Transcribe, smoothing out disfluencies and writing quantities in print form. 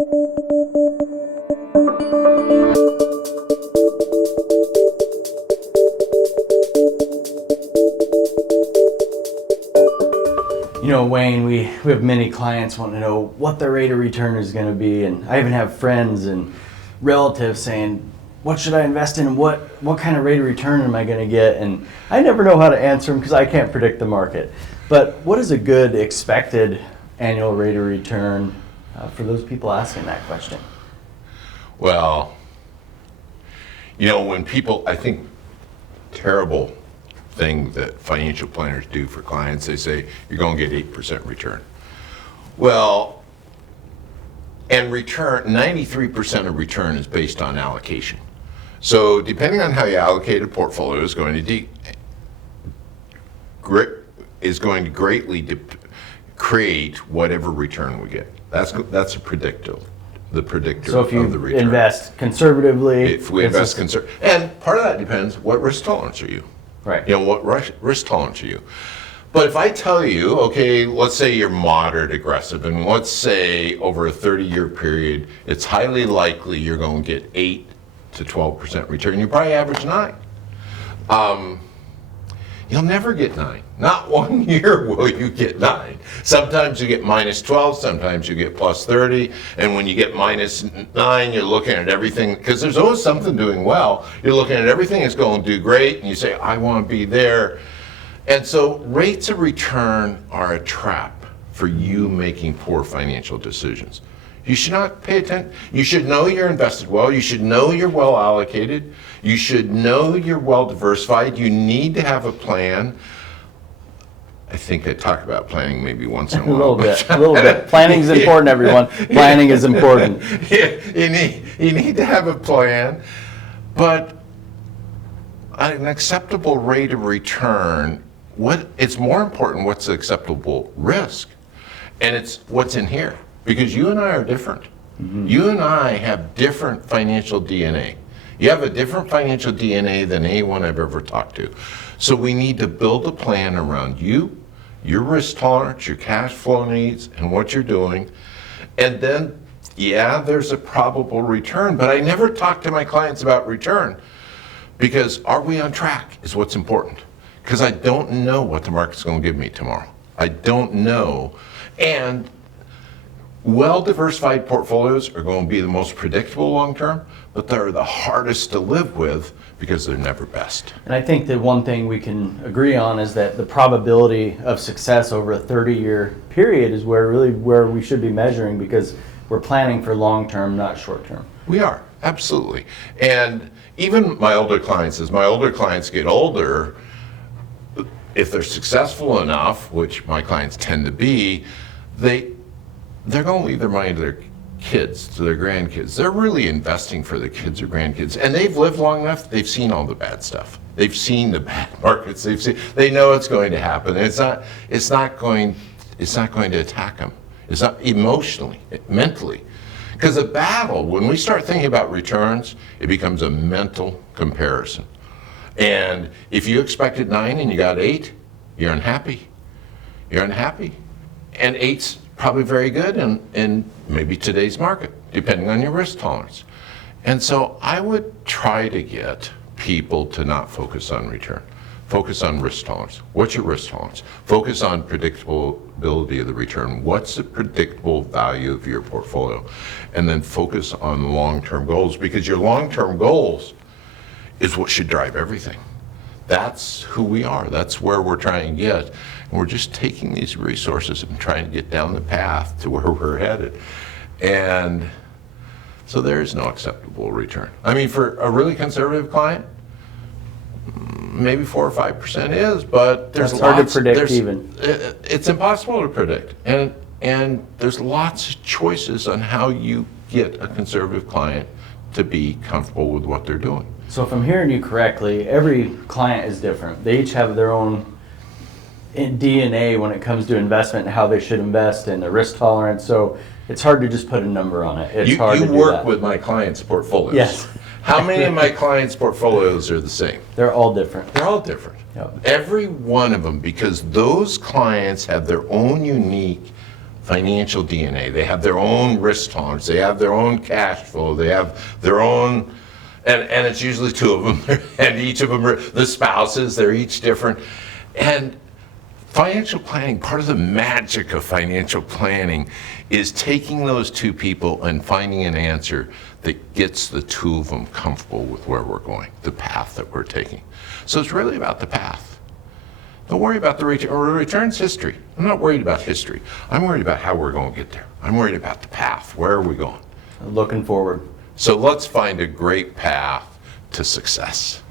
You know, Wayne, we have many clients wanting to know what their rate of return is going to be, and I even have friends and relatives saying, what should I invest in, and what kind of rate of return am I going to get? And I never know how to answer them because I can't predict the market. But what is a good expected annual rate of return for those people asking that question? Well, you know, when people, I think, terrible thing that financial planners do for clients, they say, you're going to get 8% return. Well, and return, 93% of return is based on allocation. So depending on how you allocate a portfolio is going to greatly create whatever return we get. That's a predictor. The predictor So if you of the return. invest conservatively, If we invest and part of that depends, what risk tolerance are you? right? You know, what risk tolerance are you? But if I tell you, okay, let's say you're moderate aggressive, and let's say over a 30-year period, it's highly likely you're going to get 8 to 12% return. You probably average 9. You'll never get 9. Not 1 year will you get 9. Sometimes you get minus 12, sometimes you get plus 30, and when you get minus 9, you're looking at everything, because there's always something doing well. You're looking at everything that's going to do great, and you say, I want to be there. And so rates of return are a trap for you making poor financial decisions. You should not pay attention. You should know you're invested well. You should know you're well allocated. You should know you're well diversified. You need to have a plan. I think I talk about planning maybe once in a while. A little bit. Planning is important, everyone. Planning is important. Yeah, you need to have a plan, but an acceptable rate of return, it's more important what's the acceptable risk, and it's what's in here. Because you and I are different. Mm-hmm. You and I have different financial DNA. You have a different financial DNA than anyone I've ever talked to. So we need to build a plan around you, your risk tolerance, your cash flow needs, and what you're doing. And then, yeah, there's a probable return, but I never talk to my clients about return, because are we on track is what's important. Because I don't know what the market's going to give me tomorrow. I don't know. And well-diversified portfolios are going to be the most predictable long-term, but they're the hardest to live with because they're never best. And I think that one thing we can agree on is that the probability of success over a 30-year period is where we should be measuring, because we're planning for long-term, not short-term. We are, absolutely. And even my older clients, as my older clients get older, if they're successful enough, which my clients tend to be, they're going to leave their money to their kids, to their grandkids. They're really investing for their kids or grandkids. And they've lived long enough, they've seen all the bad stuff. They've seen the bad markets. They know it's going to happen. It's not going to attack them. It's not emotionally, mentally. Because a battle, when we start thinking about returns, it becomes a mental comparison. And if you expected 9 and you got 8, you're unhappy. You're unhappy. And 8's probably very good in maybe today's market, depending on your risk tolerance. And so I would try to get people to not focus on return. Focus on risk tolerance. What's your risk tolerance? Focus on predictability of the return. What's the predictable value of your portfolio? And then focus on long-term goals, because your long-term goals is what should drive everything. That's who we are. That's where we're trying to get. And we're just taking these resources and trying to get down the path to where we're headed. And so there is no acceptable return. I mean, for a really conservative client, maybe 4 or 5% is, but there's That's hard to predict even. It's impossible to predict. And there's lots of choices on how you get a conservative client to be comfortable with what they're doing. So if I'm hearing you correctly, every client is different. They each have their own DNA when it comes to investment and how they should invest and their risk tolerance. So it's hard to just put a number on it. It's hard to do that. You work with my clients' portfolios. Yes. How many of my clients' portfolios are the same? They're all different. They're all different. Yep. Every one of them, because those clients have their own unique financial DNA. They have their own risk tolerance. They have their own cash flow. They have their own, and it's usually two of them, and each of them are the spouses. They're each different. And financial planning, part of the magic of financial planning is taking those two people and finding an answer that gets the two of them comfortable with where we're going, the path that we're taking. So it's really about the path. Don't worry about the return, or return's history. I'm not worried about history. I'm worried about how we're going to get there. I'm worried about the path. Where are we going? Looking forward. So let's find a great path to success.